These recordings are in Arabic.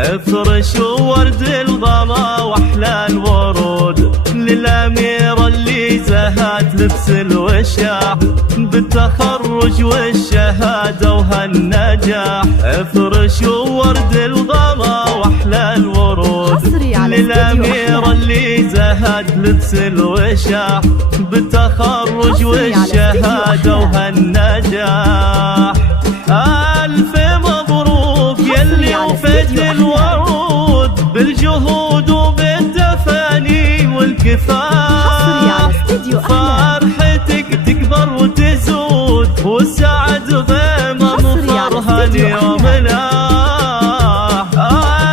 افرش ورد الغلا واحلى الورود للأميرة اللي زهت لبس الوشاح بالتخرج والشهادة وهالنجاح. افرش ورد الغلا واحلى الورود للأميرة اللي زهت لبس الوشاح بالتخرج والشهادة وهالنجاح. ألف مبروك يلي وفيت الورود بالجهود وبالتفاني والكفاح. فرحتك تكبر وتزود والسعد ضمن فرحة يومنا.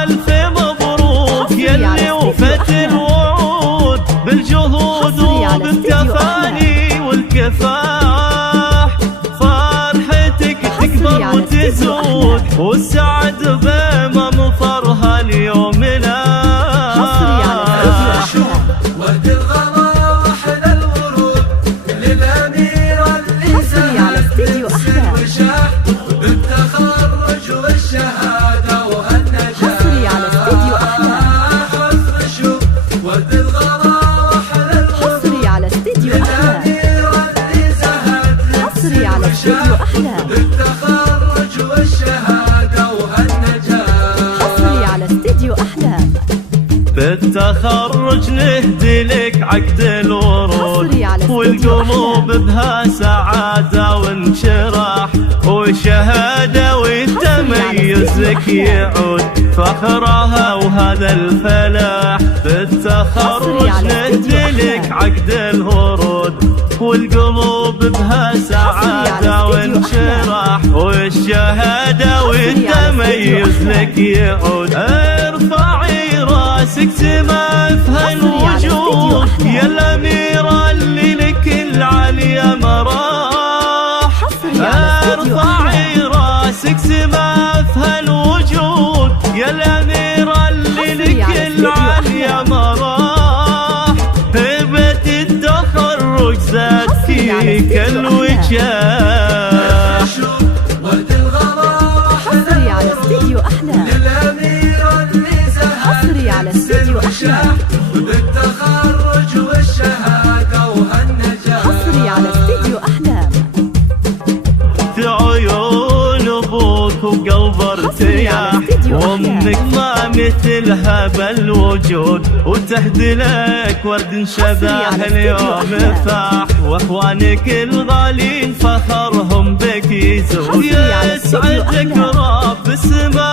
ألف مبروك يلي وفيت الورود بالجهود وبالتفاني والكفاح. فرحتك تكبر وتزود والسعد ضمن فرحة ليومنا. ورد الغلا واحلى الورود للأميرة اللي زهت لبس الوشاح بالتخرج والشهادة وهالنجاح. افرشوا ورد الغلا واحلى الورود للأميرة اللي زهت لبس الوشاح بالتخرج والشهادة وهالنجاح. بالتخرج نهدي لك عقد الورود والقلوب بها سعادة وانشراح وشهادة والتميز لك يعود فخرها وهذا الفلاح. بالتخرج نهدي لك عقد الورود والقلوب بها سعادة وانشراح والشهادة والتميز لك يعود. ارفعي راسك سما في هالوجود يا الأميرة اللي لك العليا مراح. ارفعي راسك سما في هالوجود يا الأميرة اللي لك العليا مراح. هبة التخرج زاد فيك الوجاح. ورد الغلا واحلى الورود للأميرة اللي زهت لبس الوشاح بالتخرج والشهادة وهالنجاح. في عيون ابوك وقلب ارتياح وامك ما مثلها بالوجود وتهدي لك ورد شبه اليوم فاح. واخوانك الغالين فخرهم بك يزود يسعدك رب السما